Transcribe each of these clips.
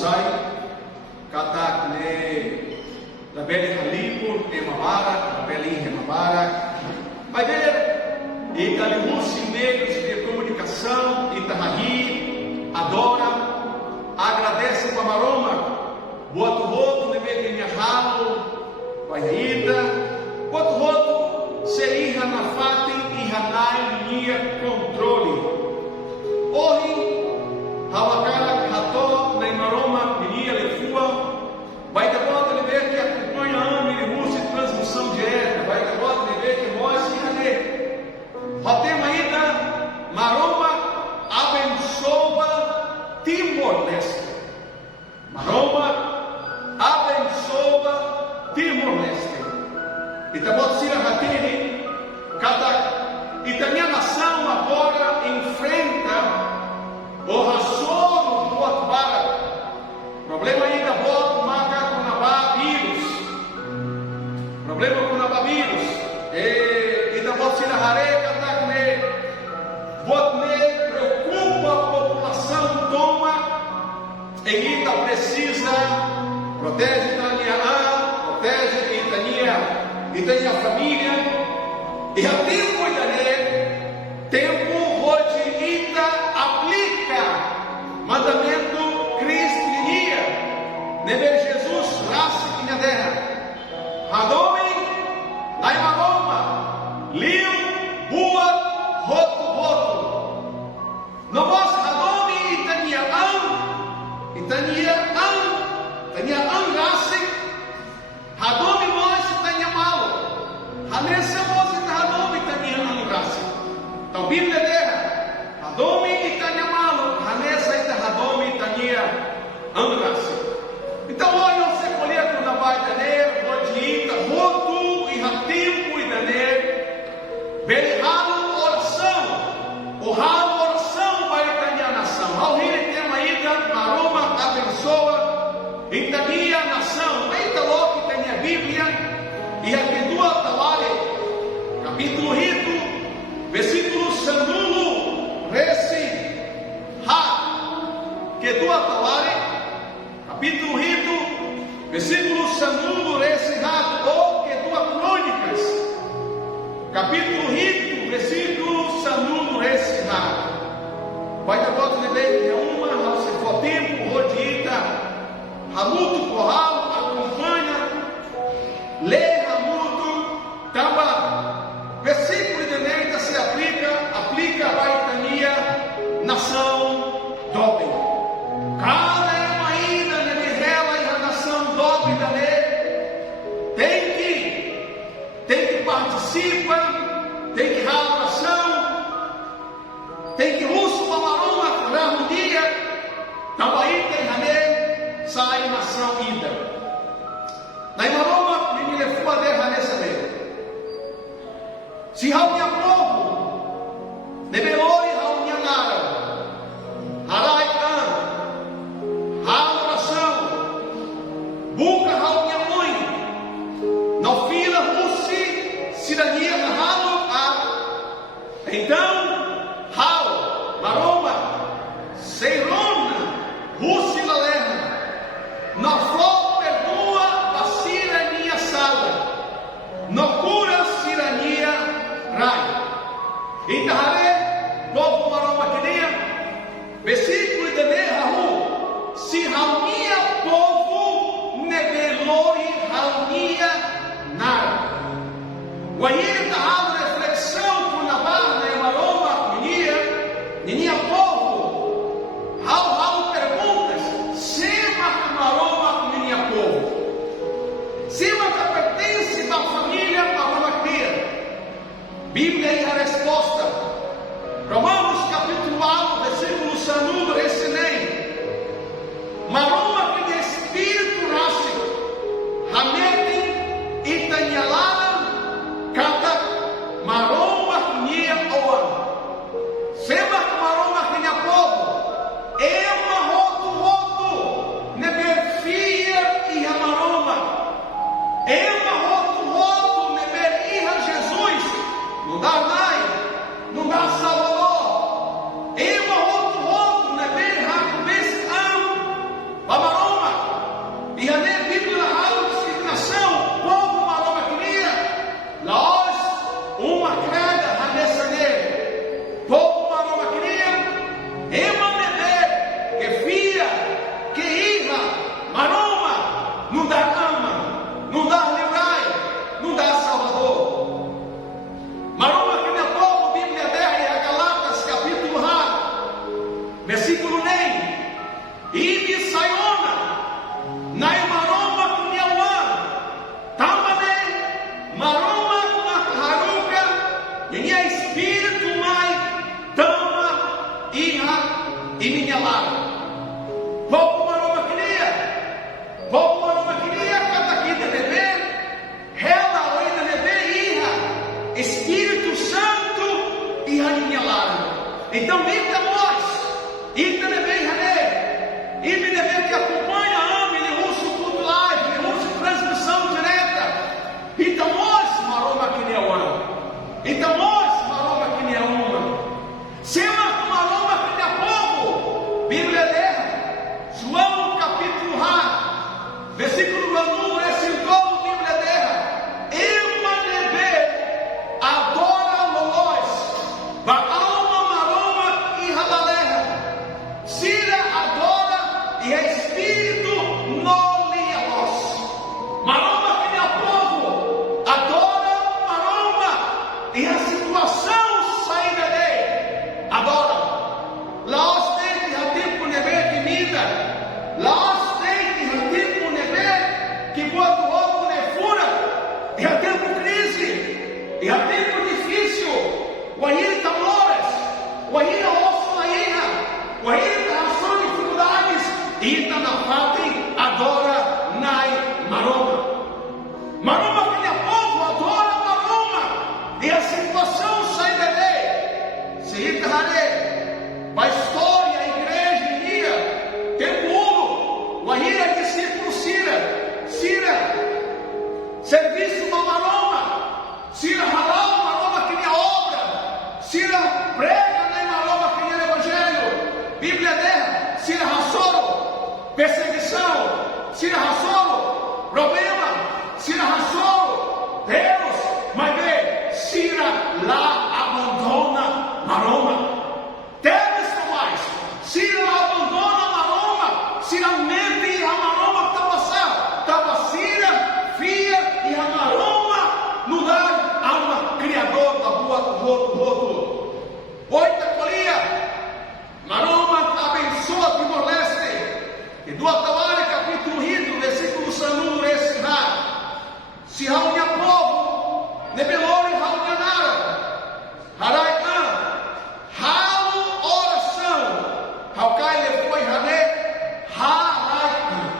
Bosai, Katak ne Labeli Halipur, Emabara, Labeli Remabara, vai ver, Italiúci, Negros de Comunicação, Itahaí, Adora, agradece para Maroma, Boto Roto, Nebeli Minhalo, Guaiaíta, Boto Roto, Seirra Nafate e Hanai Nia Controle. Oi, Hawakara Ható, Neimaroma, Minia Lefua, vai ter volta de ver que acompanha a AME e Rússia de transmissão direta, vai ter volta de ver que mostra e Hané. Rotema ainda, Maroma abençoa Timor-Leste. Maroma abençoa Timor-Leste. E também se Hatene, e também a nação agora enfrenta o rasouro do Atbara. Problema ainda bota marca com a vírus. Problema com a vírus. E da bota se na hareca tá né. Botne preocupa a população toma. E ita precisa protege Itania, protege Itania família. E a tempo tempo hoje ita aplica mandamento cristiania nebe Jesus raça que na terra Hadome Naimaroma Liu Bua Roto não vos Hadome Itania raça Hadome vos Itania malo Hanessa vos Hadome Itania raça. Então, Bíblia terra, Hadome e Tania malo, Hanessa e Hadome e Tania Andrasse. Então, olha o secolheto na Vai Daner, Rodita, Roto e Ratimpo e Daner, Berralo oração, o ralo oração vai Tania nação. Ao rir tema ainda, Maroma abençoa, e Tania nação, eita louco, Tania Bíblia, e aqui do Atavale, capítulo rito. Versículo Sandulo, Reci, Ha, que do Atavale, capítulo rito, versículo Sandulo, Reci, Ha, ou que do Crônicas, capítulo rito, versículo Sandulo, Reci, Ha. Vai dar volta de bem, que é uma, se for tempo, rodita, Hamuto, Corral, acompanha, lê Hamuto, Taba. Versículo de Neida se aplica a Baitania, nação dobre. Cada uma ainda rela e a nação dobre da lei tem que participar, tem que dar oração, tem que russo para Maroma, dar um dia, Tabaí tem Hané, sai nação ida. Na Maroma, me levou a terra nessa lei. Se haunia povo, nebelori haunia nara, haraikan, oração, buca haunia mãe, não fila russi, cidadania na halo a. Então, maroma, seirona, russi la lerna, na flor perdoa, vacila minha sala, no cura cidadania. Itahare, povo Maroma queria, versículo de Nehahu, se reunia povo, nebelori reunia nada. O aí está a reflexão com a barra de Maroma queria, povo, hau perguntas, sema Maroma queria povo, sema que pertence da família Maroma queria. Bíblia é a resposta. Romanos capítulo 1, versículo sanudo, esse nem. Maroma que espírito nasce. Hamete e Tanyalana, canta Maroma que nia oa. Sema Maroma que nia povo. Ema roto, neber filha e a Maroma. Ema roto, neber irra Jesus. Não dá nai, não dá salvador. Ema roto, né? Bem rápido, bem amo. Vamos espírito não lhe voz. Maroma que me aprovo, adora maroma, e a situação saída dele, adora. Laos tem que hatir com neve de vida, Laos tem que hatir com neve que bota o outro ne fura, e hatir com crise, e hatir com difícil, o aí tamores, o aí osso na ilha, o aí ração dificuldades, e na fate adora nai maroma. Maroma que lhe povo adora maroma, e a situação sai dele. Se irrare, a história, a igreja em dia, tempo uno, o aí é discípulo Cira, serviço uma maroma, Cira halal maroma que lhe obra, Cira prega na maroma que lhe evangelho, Bíblia dela, Cira raçoro, perseguição, Cira raçoro, problema, Cira raçoro, Deus, mas vê, Cira lá abandona maroma. Deves mais, Cira abandona maroma, Cira mente a maroma estava Cira, filha e a maroma no lar, alma criador da rua do roto. Oita colia, maroma abençoa Timor-Leste, e do Atawari capítulo 1, versículo 1, esse lá, se reúne a povo, nebelore rauganara, haraikan, halo oração, haukai lhe foi hané, haraikan.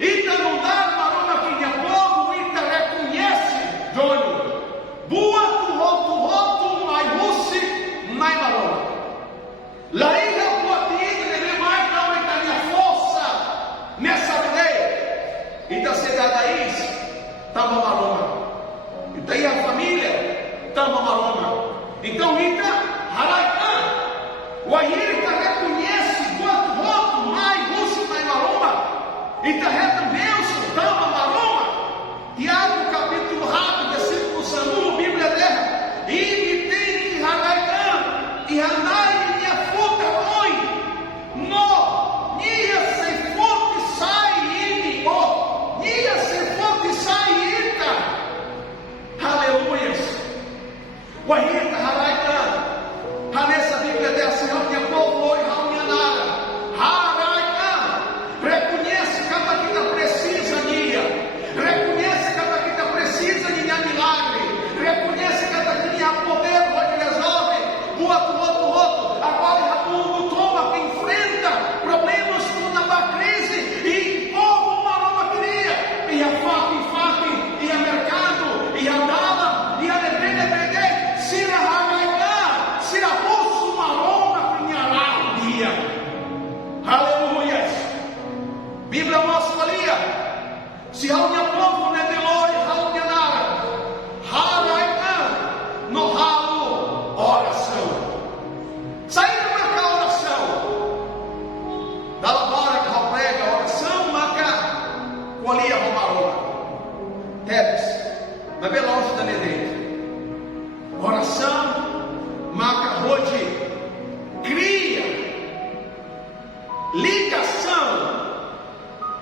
Ita não dá maroma que minha povo, Ita reconhece, Jônio, boa tu roto, mai russi, mai maroma. Lá ilha boa tigre, ele mais não é minha força, nessa ideia. Ita cegada isso, tava maroma. E daí a família, tava maroma. Então Ita, haraikan, o Ita reconhece, boa tu roto, mai russi, mai maroma. Ita reta bênção, tava maroma. Tiago capítulo rápido, versículo 1, Bíblia dela. E me tem que haraikan, e hanai minha fruta ruim. No, nia se fonte sai ini, ó, nia se fonte sai ita. Aleluias. O Ita haraikan, nessa Bíblia dela, Senhor, minha povo, oi, minha nada. Haraikan, reconhece cada vida precisa minha, reconhece cada vida precisa de minha milagre, reconhece cada dia poder pode resolve, o outro, agora o mundo toma, que enfrenta problemas com a crise, e povo maroma queria, e a FAP, e a mercado, e a dala, e a depende, se a haraikan, se a russo maroma que minha dia. Aleluia. Bíblia mostra ali, se há um povo nebelore, há nara, haraikan, no ralo, oração. Saindo marcar oração, da labora que ela prega, oração, marca, colia, romaroma. Teres, mas bem longe da neneira. Oração, marca, rode, cria, ligação,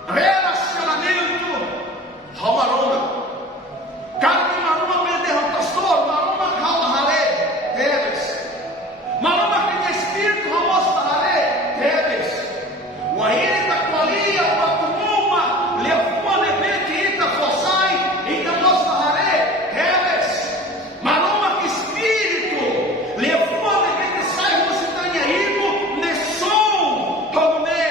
relacionamento, romaroma. Carne maroma perder pastor, maroma calma ralé, teves. Maroma que tem espírito, romosta ralé, teves. O aire da colia, o atumuma, levou levante, ita fossai, ita mosta ralé, teves. Maroma que espírito, levou levante, sai, você está indo, nessom, tomé,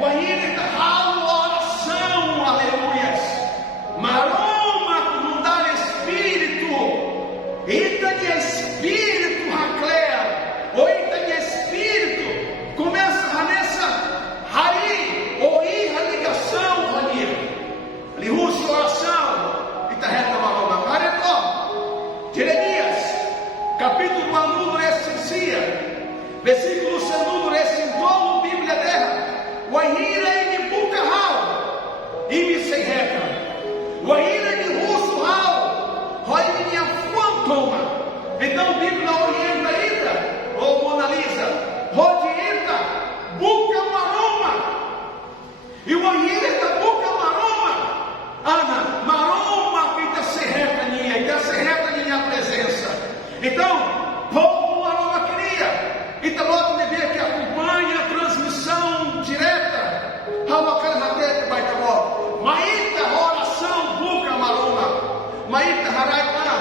o aire da ralo, oração, aleluias. Maroma que não dá espírito, ita de espírito, raclea, ou ita de espírito, começa a nessa rari, ou a ligação, rani, liúcio, oração, ita reta maroma, caretó, Jeremias, capítulo 1, versículo 2, esse entorno, Bíblia dela, o aire de bucarral, e me sem reta, o aire de russo ral, olha minha fantoma. Então a Bíblia orienta Ita, ou Mona Lisa, rode Ita, buca maroma, ita buka maroma. Ana, maroma que está serreta minha presença. Então, povo maroma queria. E tá bom de ver que acompanha a transmissão direta. Hawakar vai tá bom. Maita oração buka maroma. Maita haraika.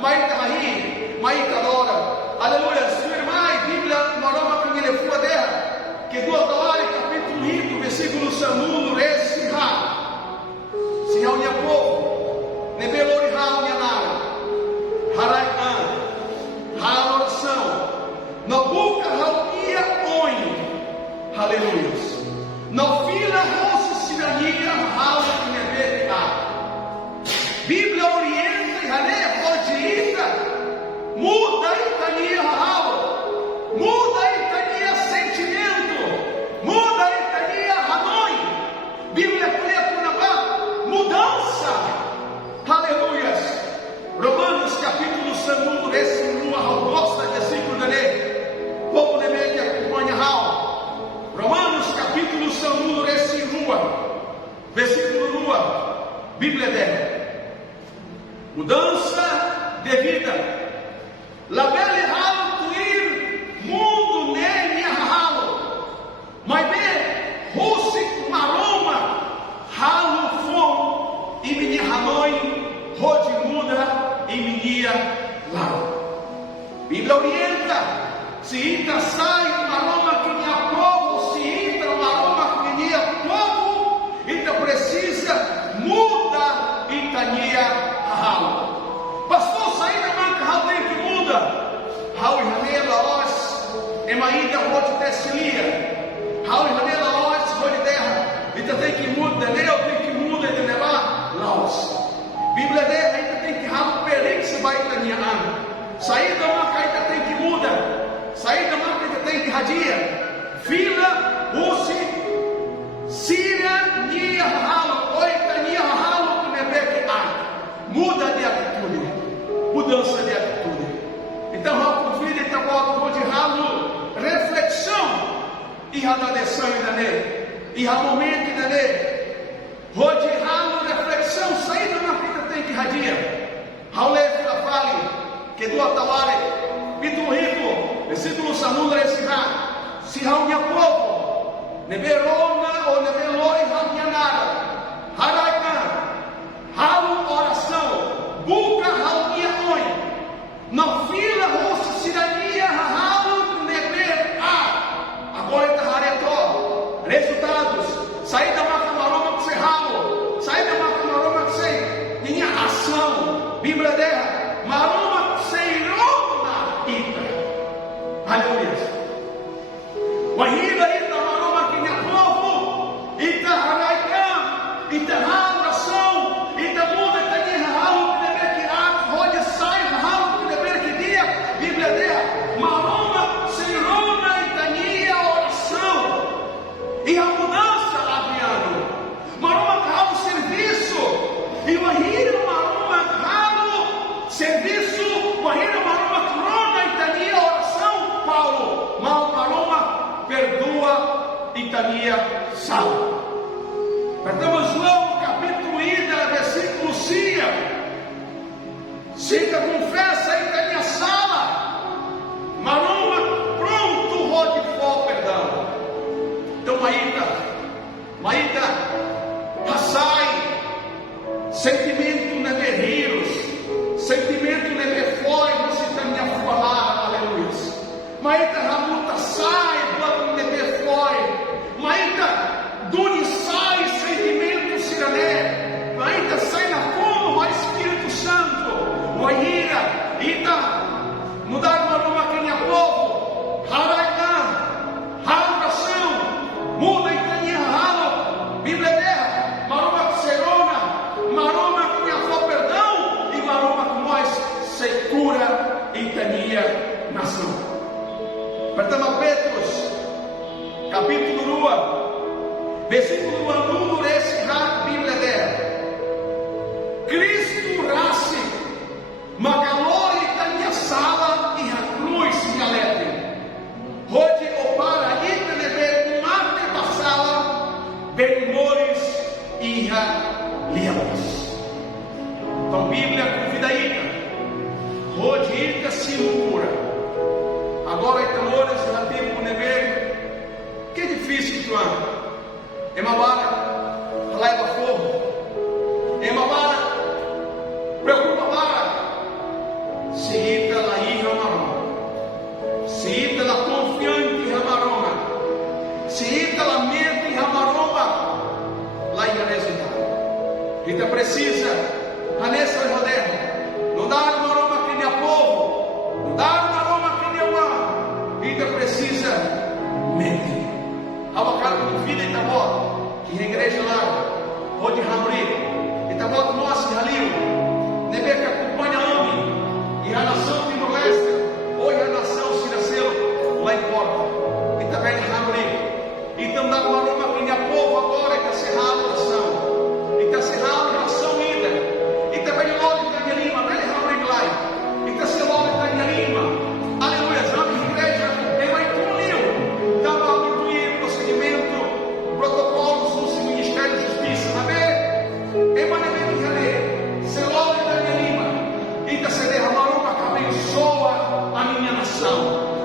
Maita rahi. Maita dora. Aleluia, Senhor irmã, Bíblia, maroma que me levou a terra, que do Atawari, capítulo 5, versículo 1, esse ha, se há minha povo, nebelori ha minha nara, haraikan, ha oração, no buca hauia oi, aleluia, no fila rosa cidadania, hala que me vê ha, Bíblia orienta e hale, rodita, muda Itania Rahal, muda Itania sentimento, muda Itania Hanoi, Bíblia Kunabá, mudança, aleluias. Romanos capítulo 2, versículo 1, gosta de versículo dele, povo de meio que acompanha Raul. Romanos capítulo 2, versículo 1, versículo 1, Bíblia dele, mudança de vida. Labele halo tuir mundo nele halo, mas bem russe maroma halo fom e mini hanoi rode muda e minia lá. Bíblia orienta se ita sai maroma que minha povo, se ita maroma que minha povo, ita precisa muda itania halo. Pastor, sair da marca halo tem que muda. Halo e hanela os emaída rode tecilia. Halo e hanela os rode terra. Ita tem que muda, né? Tem que muda de levar laos. Bíblia dela ainda tem que halo perigo se vai itania ano. Sair da marca ainda tem que muda. Sair da marca ainda tem que radia. Fila, usi, síria, nia halo, oita nia halo que me vê que há. Muda de atitude. Mudança de atitude. Então, Raul convida e trabalha de ralo reflexão e radadeção ainda nele. E há momento ainda nele. Rode ralo reflexão, saída na vida tem que radia. Raul Lefila fale que do Ataware, Pito Rico, versículo Sanunda esse rá. Se Raul minha povo, neberona ou nebeloi ramianara, haraikan, ralo oração. Buca halmia oi, na fila roça cidadania ralo neber a agora está haretó. Resultados: sair da marca maroma que você ralo, sair da marca maroma que você minha ação. Bíblia dela, maroma que você irona ita. Aleluia. Wahida ita maroma que minha povo, ita haraikan, ita ralo oração, ita muda ita ralo. Bíblia dela, maroma, serona e tania oração. E a mudança, Adriano. Maroma ralo serviço. E o ahira maroma ralo serviço. O ahira maroma crona e tania oração. Paulo, maroma perdoa e tania salva. Então, João, capítulo ida, versículo 5. Siga, confessa e tania sala. Maroma pronto, rode fó, perdão. Então, Maíta, Hassai, sentimento neberreiros, sentimento neberfói, você tem minha falar, aleluia. Maíta, Ramuta, sai, bota neberfói. Maíta, Duni, sai, sentimento sirané. Maíta, sai na como, vai Espírito Santo. Maíra, Ita, mudar uma nova que minha povo, Haraikan, oração, muda Itania Halo, Bíblia dela, maroma serona, maroma que minha fó perdão, e maroma que nós secura Itania nação. Pertama Petros, capítulo 2, versículo 1, esse Bíblia dela. Cristo race, magalore Itania sala e a cruz me alete. Rode o para ita nebe mate passala, benmores Iha Liabos. Então, Bíblia convida a Ita. Hoje Ita se mura. Agora, Itamores, já tem um never. Que é difícil, Tuan. Emabara, leva fogo. Emabara, preocupa para. Se Ita lá Iha Maroma. Se Ita lá confiante em Ramaroma. Se Ita lá mente em Ramaroma. Lá em resultado. Ita precisa, a nessa moderna, não dá uma aroma que nem povo, não dá uma aroma que nem uma. Ita precisa mente. Há cara com vida e tabota, que a igreja lá, onde Ramri, e tabota nossa Halil, neve que acompanha homem, e a nação Timor-Leste, hoje a nação Siracelo, lá importa, e também Ramri. Então dá uma aroma que nem povo agora que está cerrado a nação, e está cerrado a nação ida, e também logo está em Lima, não é Ramri lá, e está cerrado está em Lima, aleluia, já a igreja, é mais comunhão, estava a incluir procedimento, protocolos no Ministério da Justiça, amém? É maneira de ler, se logo está em Lima, e está se derramando uma que abençoa a minha nação,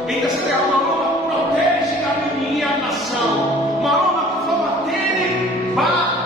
e está se derramando uma protege a minha nação. Uma aroma que fala dele, vá